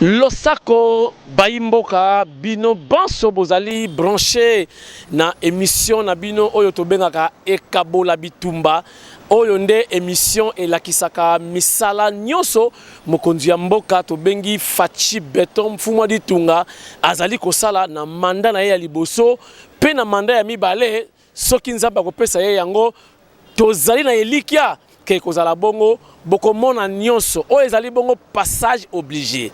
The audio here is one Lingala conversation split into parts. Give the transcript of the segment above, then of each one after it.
Losako Baimboka Bino Banso Bozali branché na émission na Bino Oyo Tobengaka Ekabola Bitumba Oyo nde émission elakisaka misala nyonso mokonzi ya mboka tobengi Fachi Beton Mfumwa Ditunga azali kosala na manda na ye ya liboso pe na manda ya mibale soki nzamba kopesa ye yango tozali na elikia ke kozala bongo bokomona nyonso oyo ezali bongo passage obligé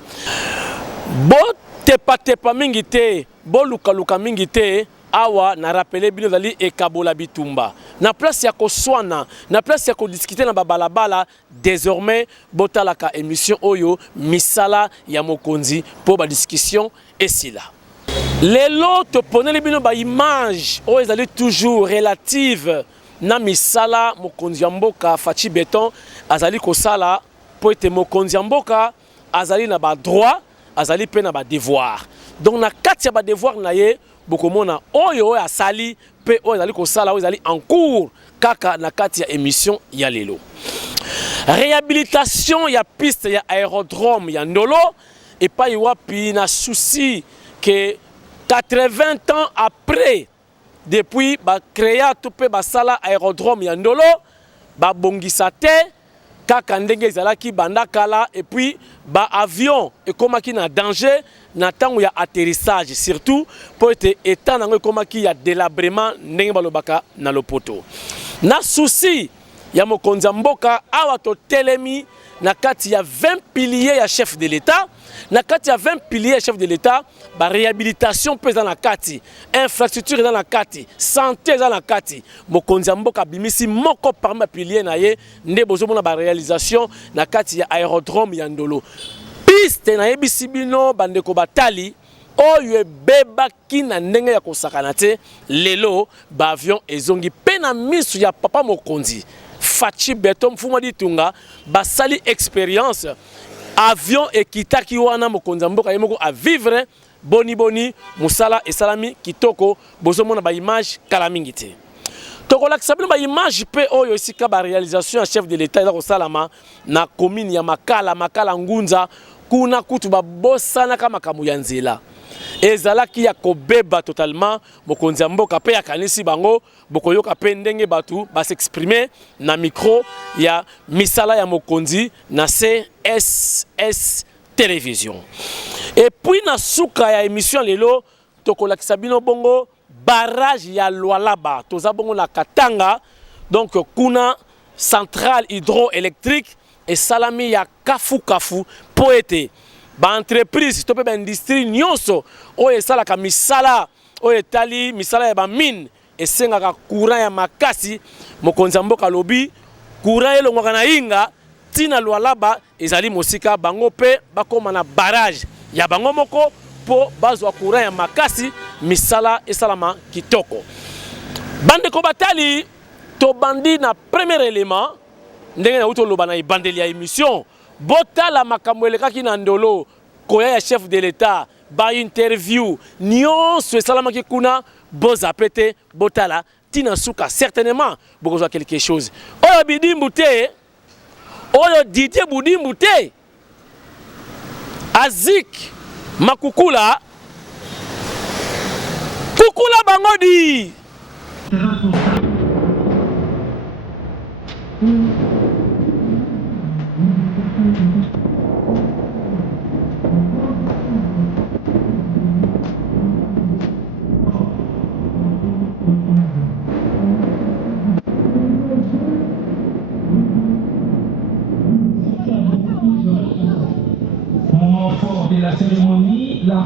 bo tepa mingi te bo luka mingi te awa na rappelé bino zali Ekabola Bitumba na place ya koswana na place ya kodiscuter na babalabala désormais botalaka émission oyo misala ya mokonzi po ba discussion esila lelo toponeli bino ba image oyo ezali toujours relative na misala mokonzi ya mboka Fachi Beton azali kosala po ete mokonzi ya mboka azali na ba droit azali pe na ba devoir donc na kati ya ba devoir na ye bokomona oyo asali pe oyo azali kosala oyo ezali en cours kaka na kati ya émission ya lelo réhabilitation ya piste ya aérodrome ya Ndolo et pas wapi na souci que 80 ans après depuis ba créa tout pe ba sala aérodrome ya Ndolo ba bongisa te kaka ndenge ezalaki banda kala et puis ba avion ekomaki na danger na tango ya atterrissage surtout pour être étant nango ekomaki ya délabrement ndenge balobaka na lopoto na souci ya mokonzi mboka awa to telemi na kati ya 20 piliers ya chef de l'État na kati ya 20 piliers ya chef de l'État ba réhabilitation pesa na kati infrastructure dans la kati santé dans la kati mokonzi mboka bimisi moko parmi ba piliers na ye nde bozomona ba réalisation na kati ya aérodrome ya Ndolo piste na yebisi bino bandeko batali oyo ebebaki na ndenge ya kosakana te lelo ba avion ezongi pe na misu ya papa mokonzi Fachi Beton Mfumwa Ditunga basali expérience avion ekitaki wana mokonzi mboka yemoko a vivre boni musala esalami kitoko bozomona ba image kala mingi te tokolakisa bino ba image pe oyo esika ba réalisation ya chef de l'État eza kosalama na commune ya Makala Ngunza kuna kutu ba bosana kama makambo ya nzela ezalaki ya kobeba totalement mokonzi mboka pe akanisi bango bokoyoka pe ndenge batu ba s'exprimer na micro ya misala ya mokonzi na CSS télévision et puis na suka ya émission lelo tokolakisa bino bongo barrage ya Lualaba toza bongo na Katanga donc kuna centrale hydroélectrique et salami ya kafu poete ba entreprise to pe ba industrie nyonso oyo esalaka misala oyo etali misala ya ba mine esengaka courant ya makasi mokonzi mboka lobi courant elongwaka na inga tina Lualaba ezali mosika bango pe bakoma na barrage ya bango moko po bazwa courant ya makasi misala esalama kitoko bandeko batali to bandi na premier élément ndenge na uto loba na ibandeli ya émission botala makambo elekaki na Ndolo koya ya chef de l'État ba interview nyonso esalamaki kuna boza pete botala tina suka certainement bokozwa quelque chose oyo bidimbu te oyo Didier Budimbu te Azik Makukula kukula bangodi de la cérémonie, la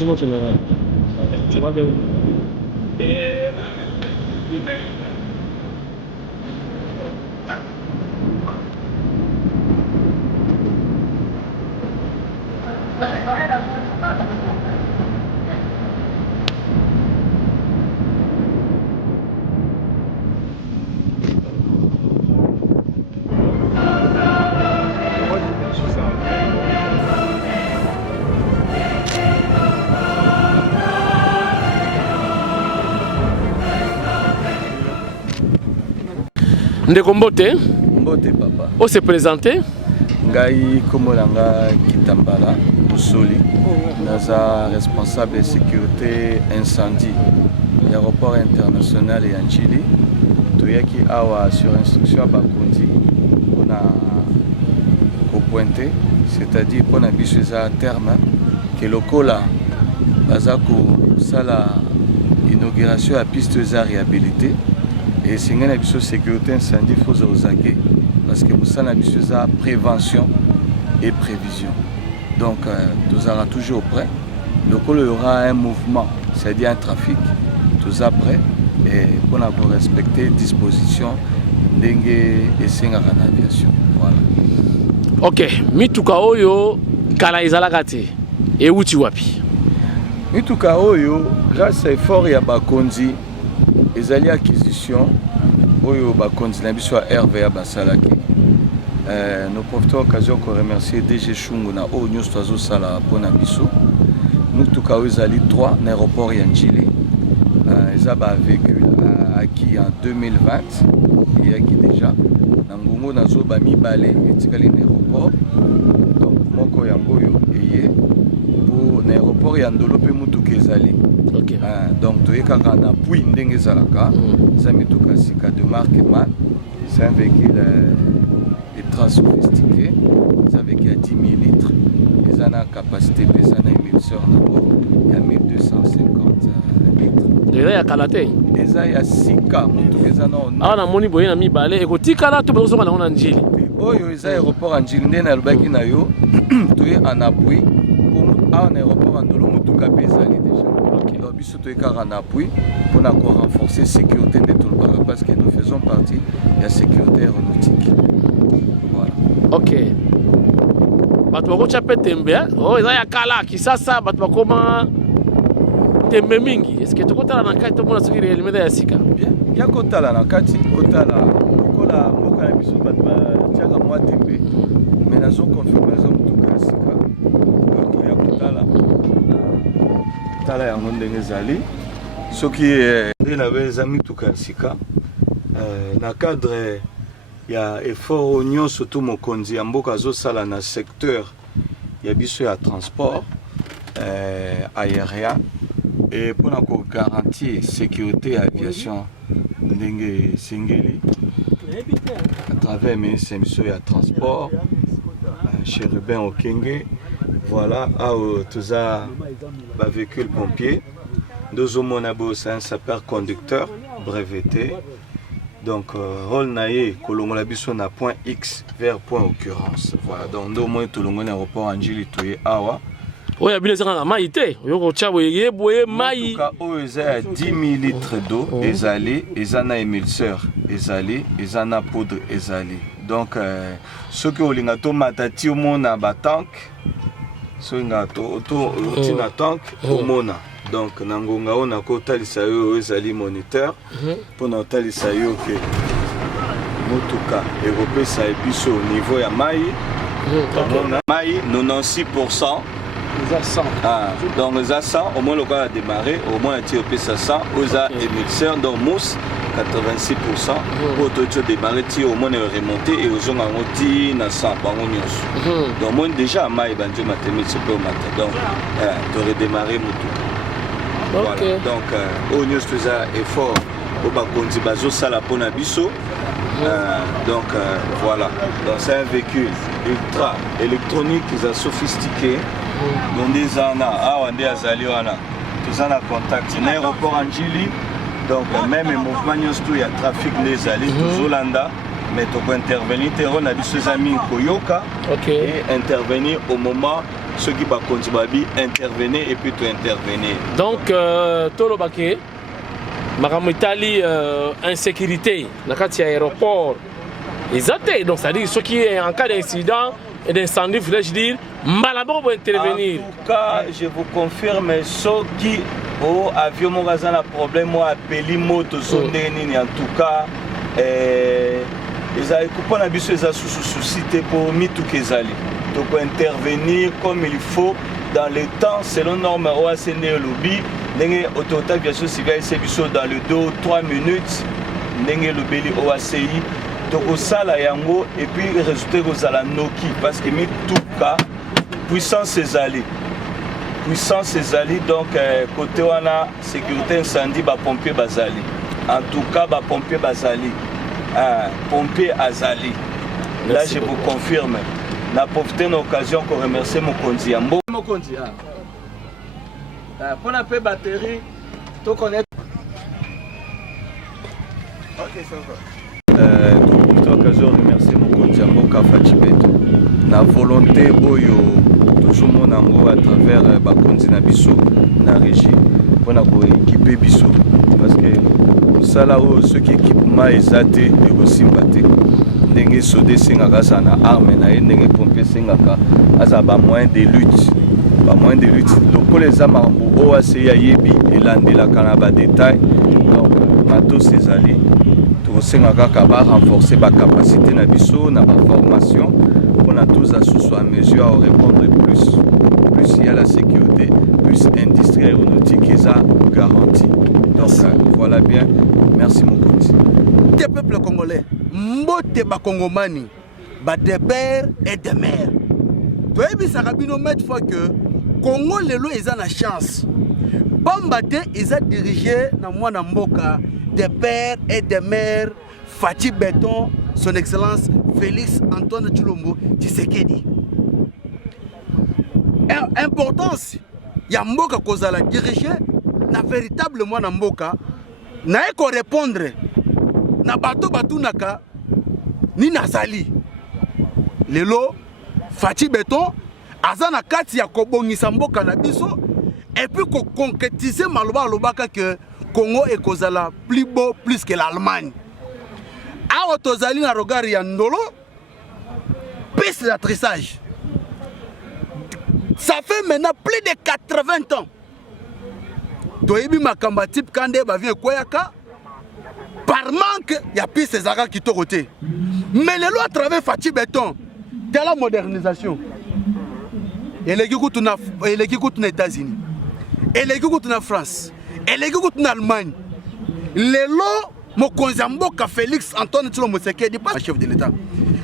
renseignement général. Tu vois bien. Ndeko Mbote, Mbote papa. On s'est présenté. Ngai Komolanga Kitambala Moussoli, naza responsable de sécurité incendie l'aéroport international et Anchili. Toyaki awa sur instruction Bakundi on a pointé, c'est-à-dire qu'on a bisu à terme que lokola bazako sala inauguration à piste de réhabilité. Et c'est une sécurité incendie faut osaka parce que nous avons la prévention et prévision. Donc nous serons toujours prêts. Donc il y aura un mouvement, c'est-à-dire un trafic, tout ça prêt et pour respecter les dispositions dengue et sengara en aviation. Voilà. Ok, mituka oyo kala izalakate et uti wapi? Mituka oyo grâce à effort ya bakonzi ezali acquisition oyo bakonzi na biso RVA basalaki. Nous profitons l'occasion de remercier DG Chungu na oyo nyonso tozosala mpona biso. Mituka oyo ezali 3 na aéroport ya Njili. Eza ba véhicule acquis en 2020 eyaki déjà na ngongo nazo ba mibale etikali na aéroport. Donc moko yango oyo eye pour na aéroport ya Ndolo pe mutuka ezali. Okay. Donc tu es quand on appuie ndenge zalaka ça met tout sika de marque MAN. C'est un véhicule ultra sophistiqué, c'est un véhicule à 10 000 litres, ils ont une capacité pesant à émisseur il y a 1250 litres. Déjà ya kalate. Déjà il y a 6 cas ils ont ah na moni boye na mibale e ko tikala to bozo na Njili. Oyo eza aéroport en Njili ndena lobaki na yo tu es en appui pour un aéroport en Ndolo mutuka pesali déjà. Donc, biso to en appui pour renforcer la sécurité de tout le monde parce que nous faisons partie de la sécurité aéronautique. Voilà. Ok. Bato bako chape tembe, oh eza ya kala kisasa bato bakoma tembe mingi. Est-ce que tu kotala na kati to mona soki réellement ya sika? Bien. Ya kotala na kati kotala kola mboka na biso bato ba tiaka mwa tembe. Mais nazo confirmer zo mutuka sika. Donc ya kotala tala yango ndenge ezali soki nde na beza mituka sika na cadre ya effort nyonso to mokonzi ya mboka azosala na secteur ya biso ya transport aérien et pour garantir sécurité ya aviation ndenge sengeli à travers ministre émission ya transport Chérubin Okenge. Voilà, tous un véhicule pompier. Deux hommes c'est un sapeur conducteur breveté. Donc, rôle naïe, Kolongolabiso na point X vers point occurrence. Voilà, donc deux mois tout le monde aéroport Anjili Touye Awa. Oui, il y a maïté. Il y a maï. En tout cas, 10 000 litres d'eau, ezali, ezana émulseur, ezali, ezana poudre, ezali. Donc, ceux qui ont les matati au monde à batank. So ngato tina tank omona donc nangonga ona ko talisa yo ezali moniteur pour na talisa yo ke motuka européen et biso au niveau ya mai on mai 96% ils 100 donc les 100 au moins le gars a démarré au moins a tiré 100 aux émisseurs donc mousse 86% pour tout démarrer au moins remonter et aux gens ont dit na 100 bango donc moi déjà mai banjo mathématique c'est pas matin donc de redémarrer motuka. Voilà donc au news faisait effort au bakonzi bazo sala pona biso donc voilà donc c'est un véhicule ultra électronique qui est sophistiqué donc des ana awande azali wana tous en contact na aéroport Anjili. Donc même le mouvement il y a trafic des alliés tous Hollanda mais tu peux intervenir on a dit ses amis Koyoka et intervenir au moment ceux qui va continuer à intervenir et puis tout intervenir. Donc, Tolo Baké, Maram Italie, insécurité, dans le aéroport, exact. Donc, c'est-à-dire ceux qui sont en cas d'incident et d'incendie, il faudrait dire, malabon pour intervenir. En tout cas, je vous confirme, ceux qui ont avion mon un problème, moi appelé moto zone en tout cas, ils ont coupé la bus les soucis pour tout qu'ils allaient. Donc intervenir comme il faut dans le temps selon norme OACN lobby. N'engé autorité aviation civile c'est dans le 2 ou 3 minutes. N'engé le beli OACI. Donc au sala yango et puis résultat aux ala noki parce que mi tout cas puissance ses alliés. Puissance ses alliés donc côté wana sécurité incendie ba pompier bazali. En tout cas ba pompier bazali. Pompier azali. Là je vous confirme. N'a profité de l'occasion pour remercier mon conduit. Mon conduit. Pour la paix batterie, tu connais. Ok, ça va. Donc, pour cette occasion, remercier mon conduit. Mboka Fachibeto. La volonté, toujours mon amour à travers ma conduit Nabiso, la régie, pour équiper Biso. Parce que ça là où ceux qui équipent ma exaté et aussi batté. Ndenge sodé singaka za na arme na ye ndenge pompier singaka aza ba moyen de lutte lokola eza makambo oyo asei ayebi elandelaka na badetail donc matos ezali tokosengaka kaka barenforcer bacapacité na biso na baformation mpona toza susu à mesure à répondre plus il y a la sécurité plus industrie aéronautique eza garantie donc voilà bien merci mon coach. Le peuple congolais mbote bakongomani ba de père et de mère toyebi sakabino mettre fois que Congo lelo eza na chance Bambate eza dirigé na mwana mboka de père et de mère Fachi Beton son excellence Félix Antoine Tshilombo Tshisekedi. Importance ya mboka kozala dirigé na véritable mwana mboka na eko répondre na bato batunaka ni nazali lelo Fachi Beton aza na kati ya kobongisa mboka na biso et puis ko concrétiser maloba lobaka que Congo ekozala plus beau plus que l'Allemagne. Awa tozali na regard ya ndolo piste d'atterrissage. Ça fait maintenant plus de 80 ans. Toyebi makamba type kande ba vient koyaka par manque ya piste zaka kitoko te. Mais les lois à travers Fachi Beton de la modernisation. Et les gouttes na États-Unis. Et les gouttes na France. Et les gouttes na Allemagne. Les lois Mokonzamboka Félix Antoine Tshilombo Tshisekedi pas chef de l'État.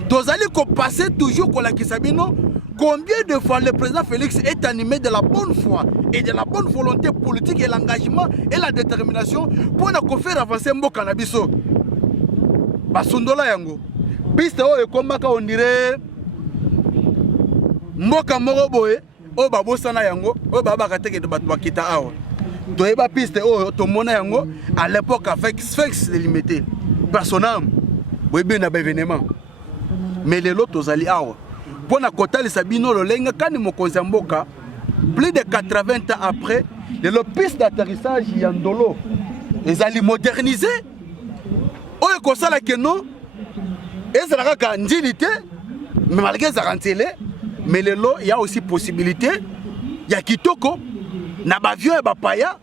Tozali ko passer toujours ko la kisabino. Combien de fois le président Félix est animé de la bonne foi et de la bonne volonté politique et l'engagement et la détermination pour nous faire avancer mboka na biso. Basundola yango. Piste o ekombaka on dirait mboka moko boye o babosana yango o babaka teke de bato bakita awa. Toyeba piste o tomona yango à l'époque avec Sphinx limité. Personnam boyebe na événement. Mais les lots tozali awa. Pour la Kotali Sabino, le lenga kani mokonzi mboka plus de 80 ans après, les pistes d'atterrissage yandolo, ils allaient moderniser. Oye kosala keno, ils allaient kandilité, mais malgré ça rentele, mais le lot il y a aussi possibilité, il y a kitoko, na bavion et bapaya,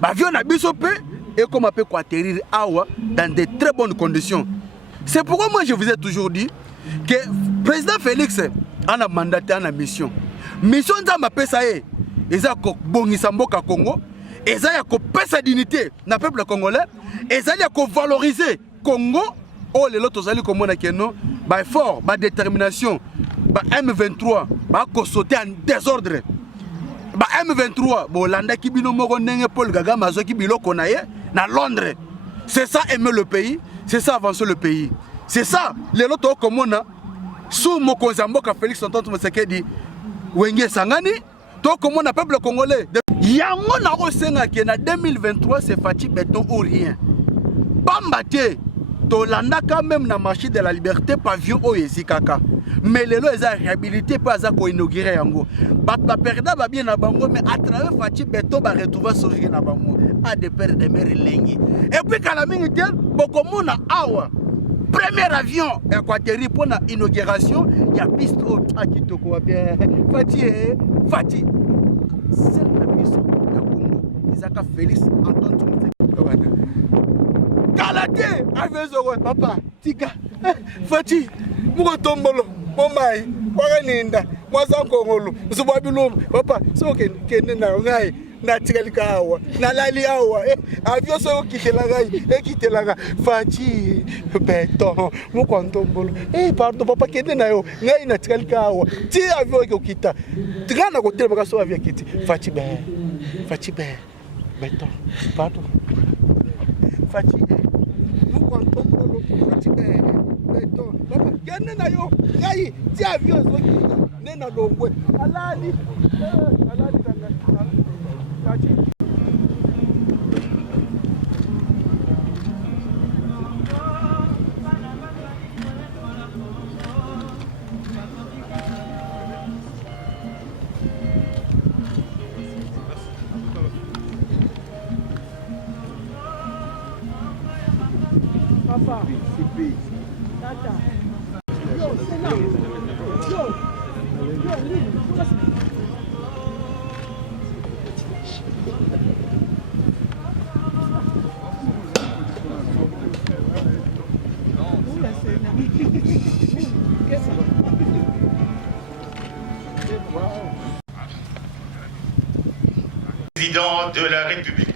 bavion na bisope et comme on peut atterrir awa dans de très bonnes conditions. C'est pourquoi moi je vous ai toujours dit que le président Félix a mandaté en mission. Mission de pesa eza ko bongisa mboka Congo, eza ya ko pesa dignité na peuple congolais, eza ya ko valoriser Congo. Oh les autres zali ko mona keno ba effort, ba détermination, ba M23 ba ko sauter en désordre. Ba M23 bo landa kibino moko ndenge Paul Kagame azoki biloko na ye na Londres. C'est ça aimer le pays, c'est ça avancer le pays. C'est ça, les autres comme on a sous Mokonzamboka Félix Antoine Tshisekedi Wenge Sangani, donc comme on a peuple congolais. Yango na osenga ki na 2023 c'est Fachi Beton ou rien. Bambate, to landa quand même na marché de la liberté pavillon o ezikaka. mais lelo eza réhabilité pas za ko inaugurer yango ba perda ba bien na bango mais à travers Fachi Beto ba retrouver sourire na bango a de père de mère lengi et puis kala mingi tel bokomona awa premier avion équateur pour la inauguration il y a piste au kitoko wa bien Fachi c'est la piste ya Congo Isaka Félix Antoine Tshisekedi Kalate avezoro papa tika Fachi muko tombolo bomai wakaninda mwaza nkongolo nsubabilum papa so kende na ngai na tikalika awa na lali awa avion so kitelaga Fachi Beto muko ntombolo pardon papa kende na yo ngai na tikalika awa ti avion ko kita tigana ko tele baka so avion kiti Fachi Beto pardon Fachi muko ntombolo Fachi Beto papa kende na yo ngai ti avion so kita nena longwe alali Fachi Papa, Tata. Président de la République.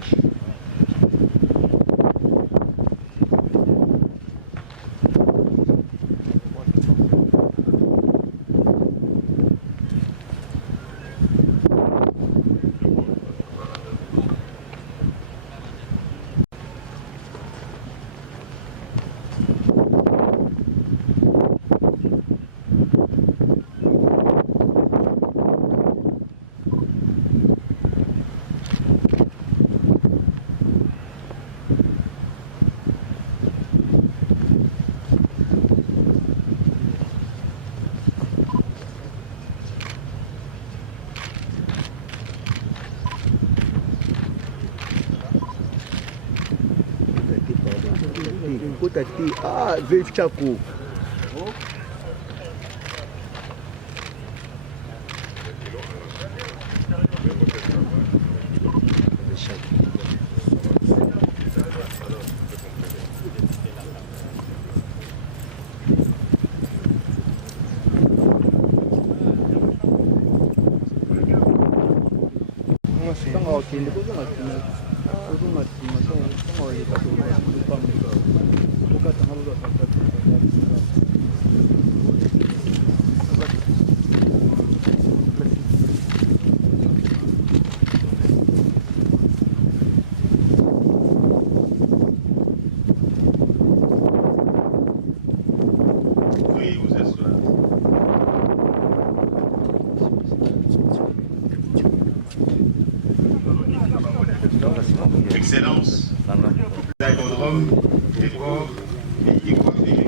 Ah, Veif Chako. Excellence, l'aérodrome, les ports, les écoles, etc.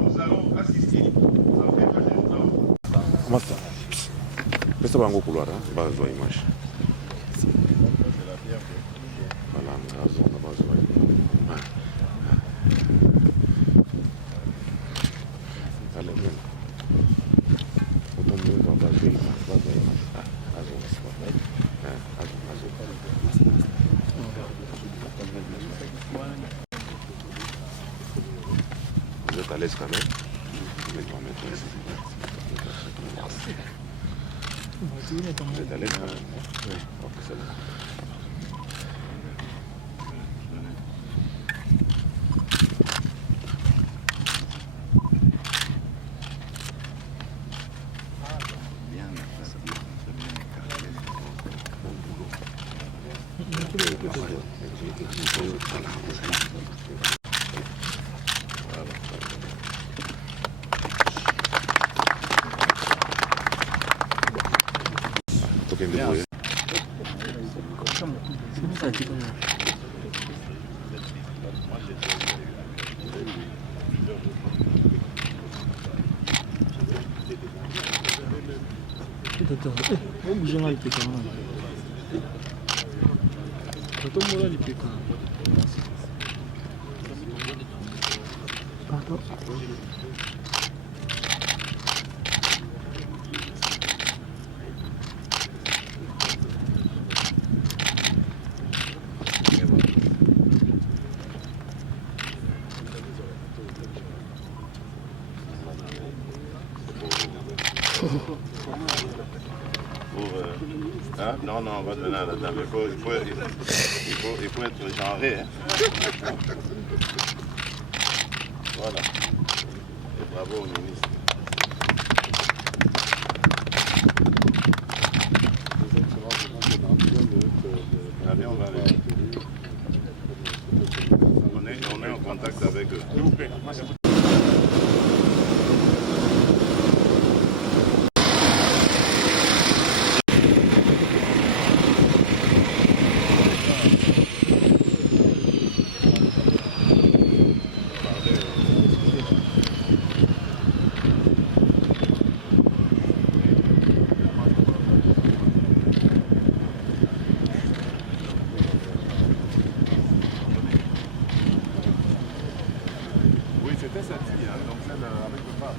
Nous allons assister à faire un instant. Masa, pesa bango couloir, base de image. Voilà, on a base de image. Allez, bien. Autant mieux dans base de image. Vous êtes à l'aise quand même. Je vais t'en mettre ici. Vous êtes à l'aise quand même. Oui, ok, c'est bon. Hein? Non, on va donner à la dame. Il faut être genré. Hein? Voilà. Et bravo au ministre. Allez, on va aller. On est en contact avec eux. S'il vous plaît. C'était celle-ci, hein, donc celle avec le phare.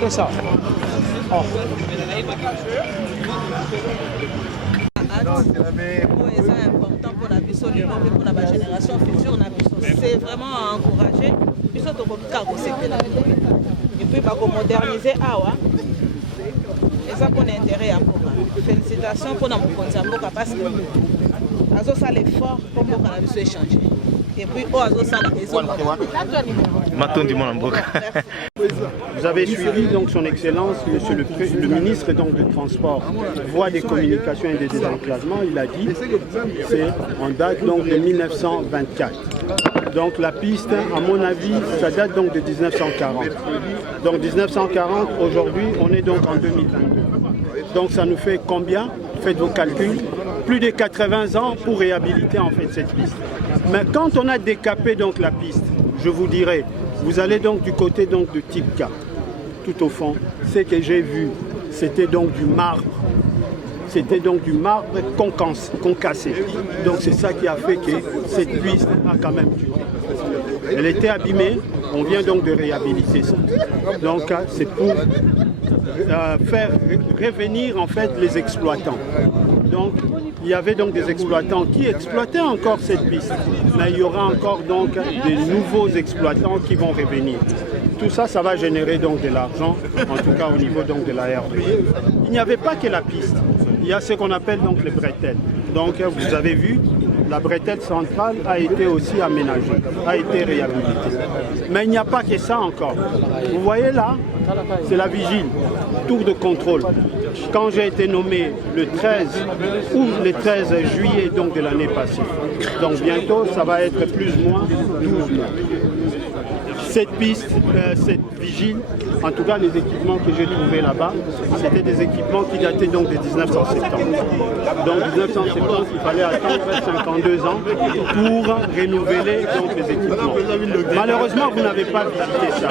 Pensa. Oh. C'est important pour la vie solide, pour la génération future. C'est vraiment à encourager. Et puis, pour moderniser Awa, et ça qu'on a intérêt à faire. Félicitations pour notre Konzamboka parce que Azo ça l'effort pour que la vie soit échangée. Et puis, Azo ça la raison. Vous avez suivi donc son Excellence, Monsieur le ministre donc, du Transport, voie des communications et des désenclavements, il a dit, c'est en date donc de 1924. Donc la piste, à mon avis, ça date donc de 1940. Donc 1940, aujourd'hui, on est donc en 2022. Donc ça nous fait combien? Faites vos calculs. Plus de 80 ans pour réhabiliter en fait cette piste. Mais quand on a décapé donc la piste, je vous dirais, vous allez donc du côté donc de Tipka, tout au fond. Ce que j'ai vu, c'était donc du marbre. C'était donc du marbre concassé. Donc c'est ça qui a fait que cette piste a quand même tué. Elle était abîmée, on vient donc de réhabiliter ça. Donc c'est pour faire revenir en fait les exploitants. Donc il y avait donc des exploitants qui exploitaient encore cette piste, mais il y aura encore donc des nouveaux exploitants qui vont revenir. Tout ça, ça va générer donc de l'argent, en tout cas au niveau donc de la RDE. Il n'y avait pas que la piste, il y a ce qu'on appelle donc les bretelles. Donc vous avez vu, la bretelle centrale a été aussi aménagée, a été réhabilitée. Mais il n'y a pas que ça encore. Vous voyez là, c'est la vigile, tour de contrôle. Quand j'ai été nommé le 13 ou le 13 juillet donc de l'année passée. Donc bientôt, ça va être plus ou moins 12 mois. Cette piste, cette vigile, en tout cas les équipements que j'ai trouvés là-bas, c'était des équipements qui dataient donc de 1970. Donc 1970, il fallait attendre 52 ans pour renouveler donc, les équipements. Malheureusement, vous n'avez pas visité ça,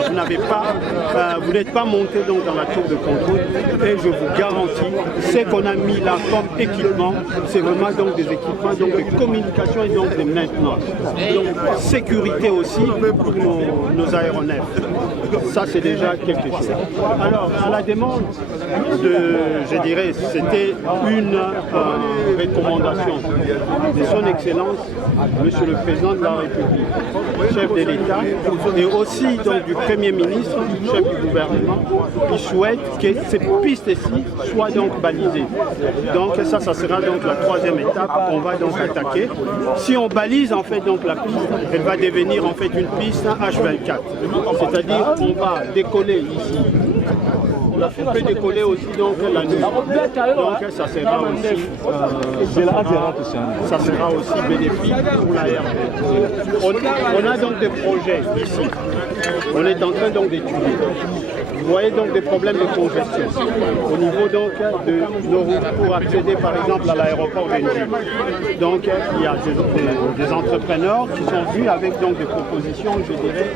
vous n'êtes pas monté donc, dans la tour de contrôle et je vous garantis, ce qu'on a mis là comme équipement, c'est vraiment donc, des équipements donc, de communication et donc de maintenance. Donc sécurité aussi pour nos aéronefs. Ça c'est déjà quelque chose. Alors à la demande je dirais, c'était une recommandation de son Excellence, Monsieur le Président de la République, chef de l'État, et aussi donc, du Premier ministre, chef du gouvernement, qui souhaite que ces pistes-ci soient donc balisées. Donc ça sera donc la troisième étape qu'on va donc attaquer. Si on balise en fait donc la piste, elle va devenir en fait une piste H24. C'est-à-dire qu'on va décoller ici. On peut décoller aussi donc la nuit. Donc ça sera aussi bénéfique pour l'ARD. On a donc des projets ici. On est en train donc d'étudier. Vous voyez donc des problèmes de congestion au niveau donc de nos routes pour accéder par exemple à l'aéroport d'Engie. Donc il y a des entrepreneurs qui sont venus avec donc des propositions, je dirais,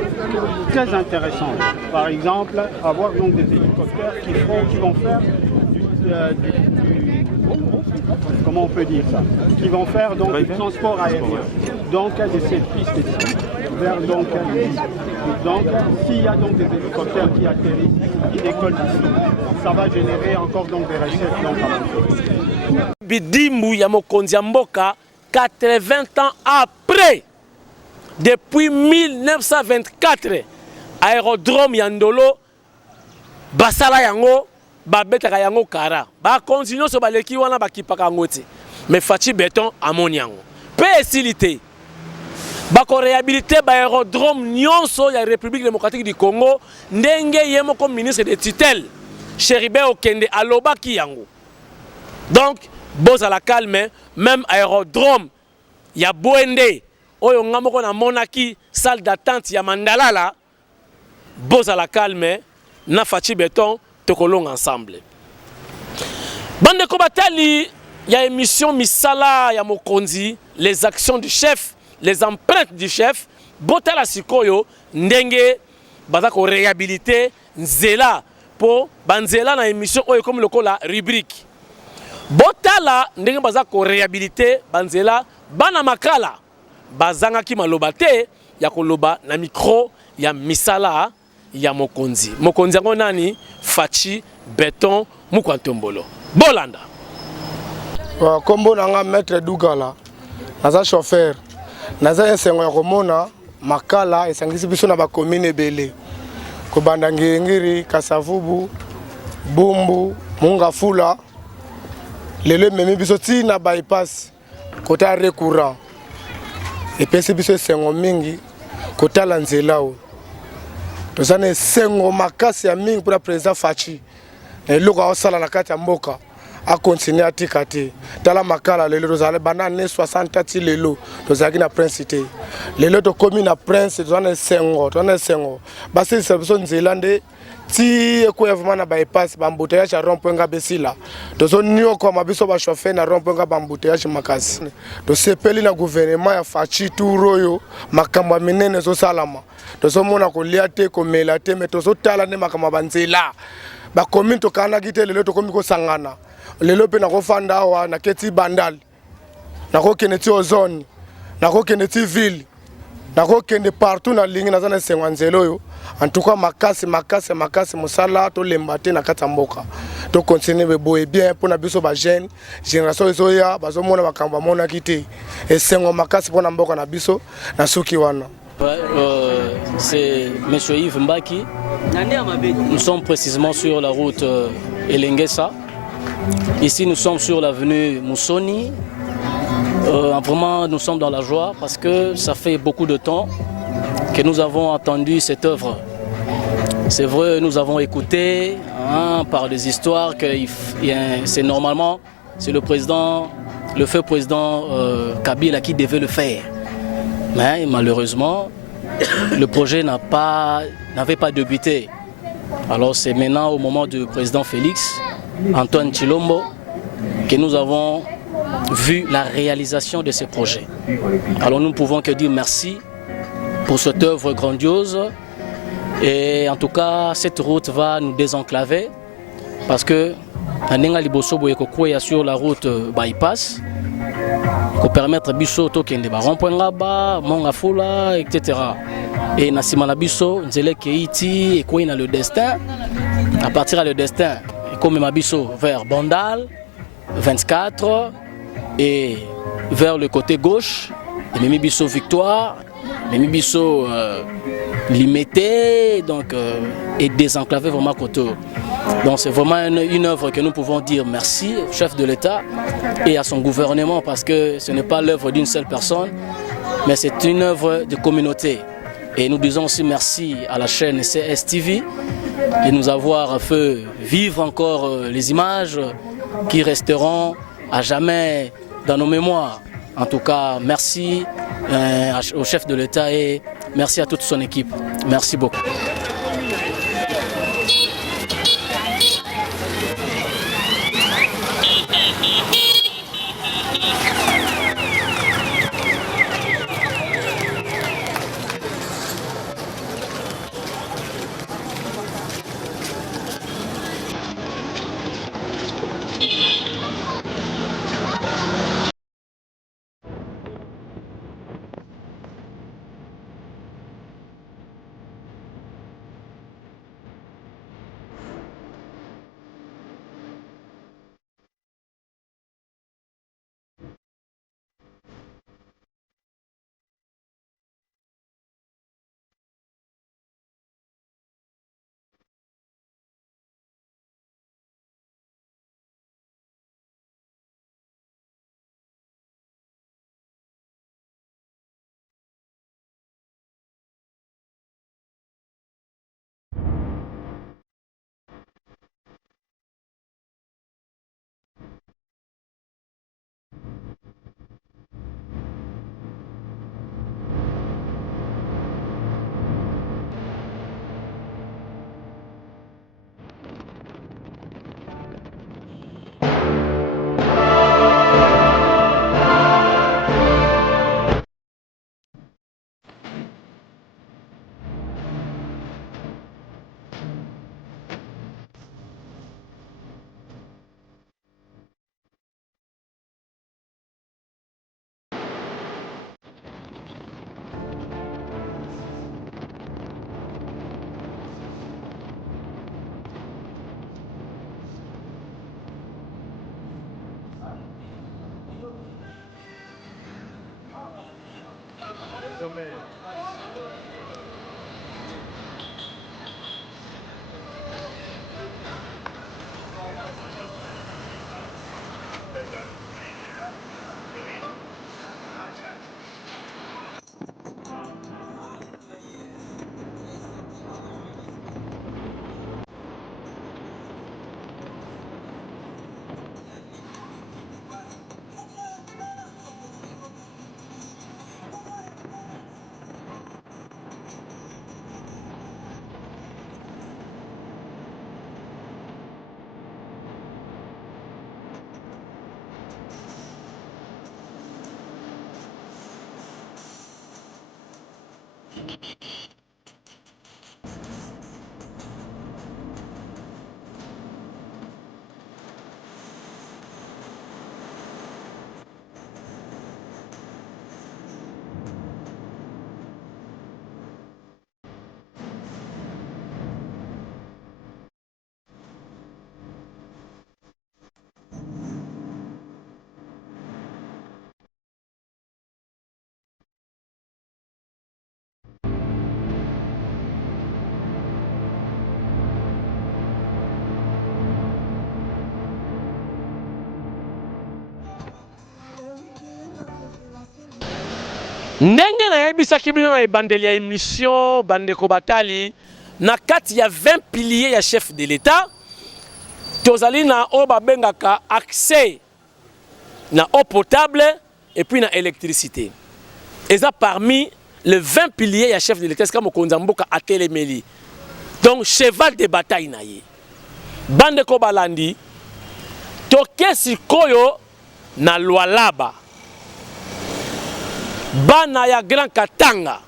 très intéressantes. Par exemple, avoir donc des hélicoptères qui vont faire comment on peut dire ça, qui vont faire donc du transport aérien. Donc de cette piste ici vers donc s'il y a donc des hélicoptères qui atterrissent, qui décollent ici, ça va générer encore donc des recettes donc Bidimbu ya mokonzi ya mboka 80 ans après, depuis 1924, aérodrome ya Ndolo basala yango babetaka yango kara ba continuer so baleki wana bakipaka yango te, mais Fachi Beton amoni yango pe esilité bako réhabiliter ba aérodrome nyonso ya République démocratique du Congo ndenge yemo comme ministre de tutelle Chéribert Okende alobaki yango. Donc boza la calme, même aérodrome ya Boende oyo ngamoko na monaki salle d'attente ya Mandalala boza la calme na Fachi Beton tokolong ensemble. Bande kobatali ya émission misala ya mokonzi, les actions du chef, les empreintes du chef, botala sikoyo ndenge bazako réhabiliter nzela po banzela na émission oyo comme lokola rubrique. Botala ndenge bazako réhabiliter banzela bana makala bazanga ki maloba te ya koloba na micro ya misala ya mokonzi. Mokonzi yango nani? Fachi Beton Mukwantombolo. Bolanda. Kombo nanga maître Dougala. Naza chauffeur. Naza ensengo ya komona makala esangisi biso na ba commune ebele. Kobanda Ngiri, Kasavubu, Bumbu, Mungafula. Lelo memi biso ti na bypass kota recourant. Epesi biso ensengo mingi kota la nzela o. Tozane sengo makasi ya mingi pour la président Fachi. Et le gars osala na kati ya mboka a continuer à tikati. Tala makala lelo tozale banane 60 ti lelo tozaki na prince te. Lelo to komi na prince tozane sengo, Basi service nzela ti ekouevement na bypass bambouteillage ya rond-point nga besila. Tozo nio kwa mabiso ba chauffeur na rond-point nga bambouteillage makasi. To sepeli na gouvernement ya Fachi turoyo makambo minene zo salama. Tozo mona ko liate ko melate mais tozo tala ne makambo banzela. Ba commune to kana kite lelo to komi ko sangana. Lelo pe na ko fanda awa na keti bandal. Na ko keneti ozone. Na ko keneti ville. Na ko kende partout na ligne na zana sengwanzelo yo. En tout cas makasi musala to lembate na katamboka. To continuer beboye bien pour na biso ba jeune génération ezoya bazo mona bakamba mona kite. Et sengo makasi pour na mboka na biso na suki wana. C'est M. Yves Mbaki. Nous sommes précisément sur la route Elengesa. Ici, nous sommes sur l'avenue Moussoni. Vraiment, nous sommes dans la joie parce que ça fait beaucoup de temps que nous avons entendu cette œuvre. C'est vrai, nous avons écouté par des histoires que c'est normalement le feu président Kabila qui devait le faire. Mais malheureusement, le projet n'avait pas débuté. Alors c'est maintenant au moment du président Félix Antoine Tshilombo que nous avons vu la réalisation de ce projet. Alors nous ne pouvons que dire merci pour cette œuvre grandiose. Et en tout cas, cette route va nous désenclaver parce que sur la route bypass pour permettre biso tokende ba rond-point là-bas, Mongafula, etc. Et Nassimana biso nzele keiti et quoi le destin. À partir du destin, comme Mabiso vers Bandal 24 et vers le côté gauche, et Mimi Bisso Victoire, Mimi Bisso limité, donc et désenclavé vraiment côté. Donc c'est vraiment une œuvre que nous pouvons dire merci au chef de l'État et à son gouvernement parce que ce n'est pas l'œuvre d'une seule personne, mais c'est une œuvre de communauté. Et nous disons aussi merci à la chaîne CSTV de nous avoir fait vivre encore les images qui resteront à jamais dans nos mémoires. En tout cas, merci au chef de l'État et merci à toute son équipe. Merci beaucoup. ndenge nayebisaki bino na ebandeli ya émission bandeko batali na kati ya 20 piliers ya chef de l'État tozali na oyo babengaka accès na eau potable et puis na électricité eza parmi les 20 piliers ya chef de l'État sika mokonzi ya mboka atelemeli Donc cheval de bataille na ye. Bande ko balandi toke sikoyo na Lualaba. Bana ya Grand Katanga.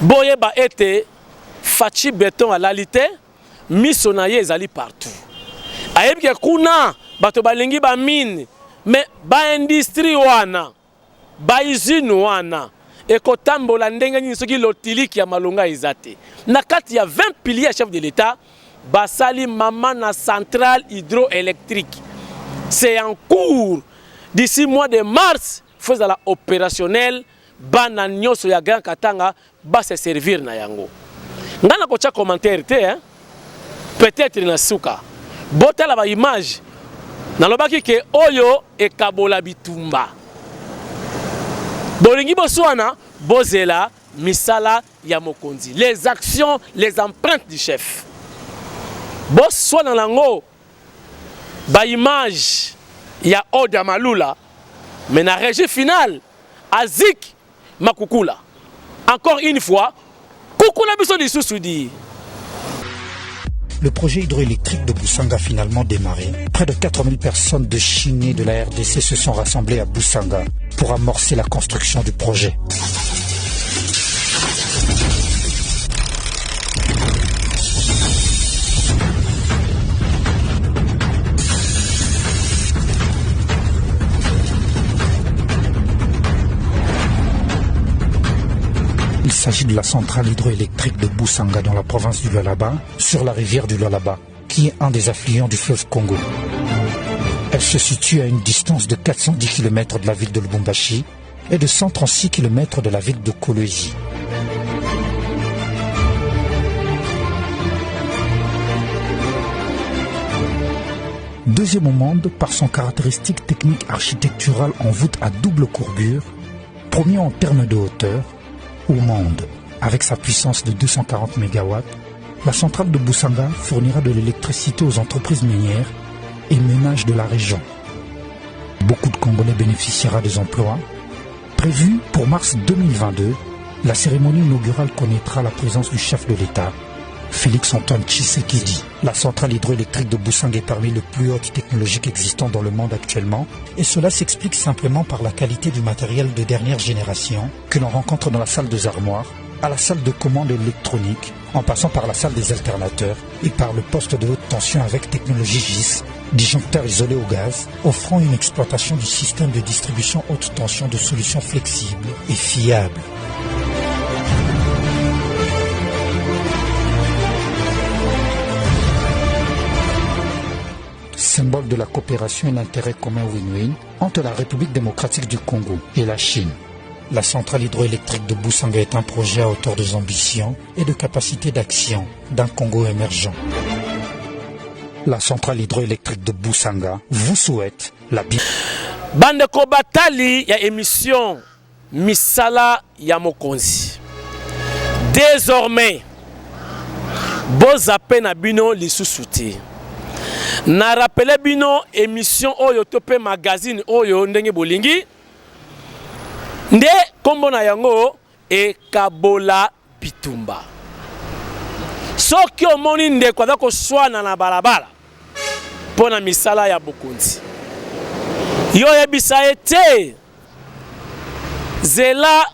Boye ba ete Fachi Beton à l'alité, miso na ye ezali partout. Ayebi ke kuna bato balingi ba mine, mais ba industrie wana, ba usine wana, ekotambola ndenge nini soki lotiliki ya malonga ezate. Na kati ya 20 piliers chef de l'État, basali mama na centrale hydroélectrique. C'est en cours. D'ici mois de mars, faut la opérationnel, bana nyoso ya Grand Katanga ba se servir na yango. Ngana ko cha commentaire te hein. Peut-être na suka. Botala ba image. Na lobaki ke oyo e kabola bitumba. Bolingi boswana bozela misala ya mokonzi. Les actions, les empreintes du chef. Boswana lango ba image ya Oda Malula. Mais na régie finale Azik Makukula. Encore une fois, Kukula biso di soussoudi. Le projet hydroélectrique de Boussanga a finalement démarré. Près de 4000 personnes de Chine et de la RDC se sont rassemblées à Boussanga pour amorcer la construction du projet. Il s'agit de la centrale hydroélectrique de Boussanga dans la province du Lualaba, sur la rivière du Lualaba, qui est un des affluents du fleuve Congo. Elle se situe à une distance de 410 km de la ville de Lubumbashi et de 136 km de la ville de Kolwezi. Deuxième au monde par son caractéristique technique architecturale en voûte à double courbure, premier en termes de hauteur, au monde. Avec sa puissance de 240 MW, la centrale de Boussanga fournira de l'électricité aux entreprises minières et ménages de la région. Beaucoup de Congolais bénéficiera des emplois. Prévue pour mars 2022, la cérémonie inaugurale connaîtra la présence du chef de l'État, Félix-Antoine Tshisekedi. La centrale hydroélectrique de Boussanga est parmi les plus hautes technologiques existantes dans le monde actuellement, et cela s'explique simplement par la qualité du matériel de dernière génération que l'on rencontre dans la salle des armoires, à la salle de commande électronique, en passant par la salle des alternateurs et par le poste de haute tension avec technologie GIS, disjoncteur isolé au gaz, offrant une exploitation du système de distribution haute tension de solutions flexibles et fiables. Symbole de la coopération et l'intérêt commun win-win entre la République démocratique du Congo et la Chine. La centrale hydroélectrique de Boussanga est un projet à hauteur des ambitions et de capacité d'action d'un Congo émergent. La centrale hydroélectrique de Boussanga vous souhaite la bienvenue. Bande ko batali ya émission Misala ya Mokonzi. Désormais, bozape na bino lisusuti. Na rappelé bino émission oyo tope magazine oyo ndenge bolingi. Nde kombo na yango e kabola bitumba. Soki omoni nde kwa dako swana na balabala pona misala ya Mokonzi. Yo yebisa ete zela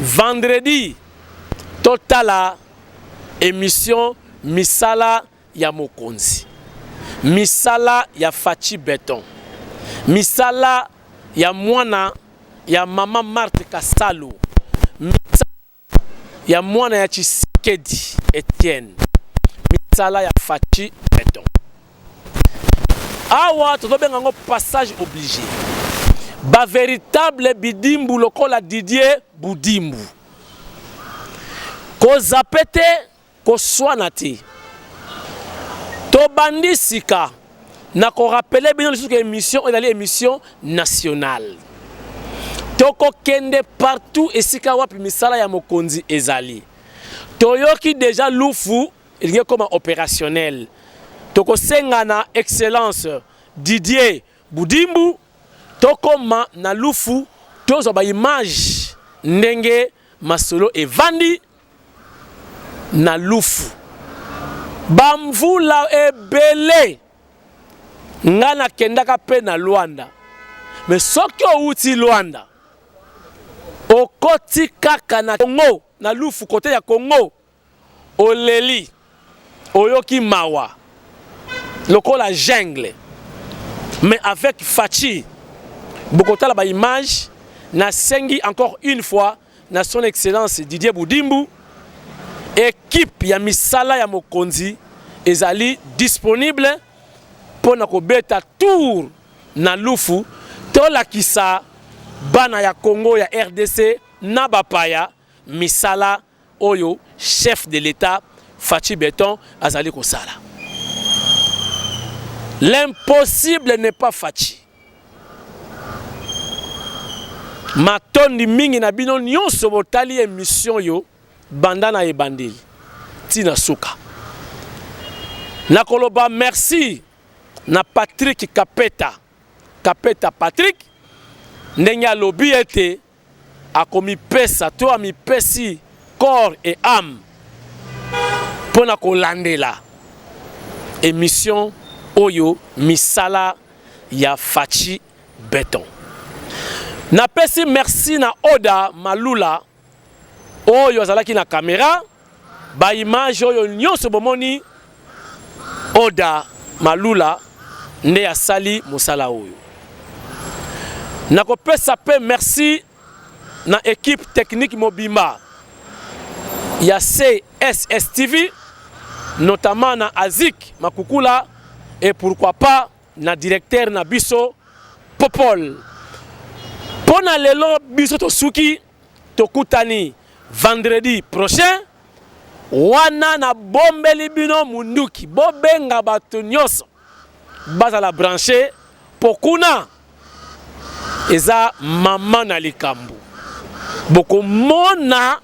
vendredi totala émission Misala ya Mokonzi. Misala ya Fachi Beton. Misala ya mwana ya mama Marthe Kasalo. Misala ya mwana ya Tshisekedi Etienne. Misala ya Fachi Beton. Awa tozobenga ngo passage obligé. Ba véritable bidimbu lokola Didier Budimbu. Ko zapete ko swanati. Tobandi sika na ko rappeler bino lisusu ke émission ezali émission nationale. Toko kende partout esika wapi misala ya Mokonzi ezali. Toyoki déjà lufu il est comme opérationnel. Toko sengana excellence Didier Budimbu toko ma na lufu tozo ba image ndenge masolo evandi na lufu bamvula ebele nga nakendaka mpe na Luanda. Mais soki outi Luanda okoti kaka na Congo, na lufu kote ya Congo, oleli oyoki mawa lokola jungle. Mais avec Fachi bokotala ba image na sengi encore une fois na son excellence Didier Boudimbu, équipe ya misala ya mokonzi ezali disponible pour na kobeta tour na lufu tolakisa bana ya Congo ya RDC na bapaya misala oyo chef de l'État Fachi Beton azali kosala. L'impossible n'est pas Fachi. Matondi mingi na bino nyonso botali émission yo bandana e bandeli tina suka. Nakoloba merci na Patrick Kapeta Patrick ndenge alobi ete akomi pesa to ami pesi corps et âme pona kolandela émission oyo misala ya Fachi Beton. Na pesi merci na Oda Malula oyo azalaki na caméra ba image oyo nyonso bomoni Oda Malula nde asali mosala oyo. Nako pesa pe merci na équipe technique mobimba ya CSS TV, notamment na Azik Makukula et pourquoi pas na directeur na biso Popol. Pona lelo biso to suki tokutani vendredi prochain wana na bombeli bino munduki bobenga bato nyonso bazala branché pokuna eza mama na likambu boko mona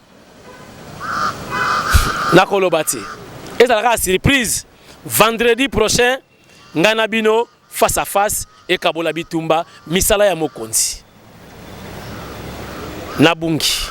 na kolobati ezalaka surprise vendredi prochain ngana bino face à face et Kabola Bitumba misala ya mokonzi Nabungi.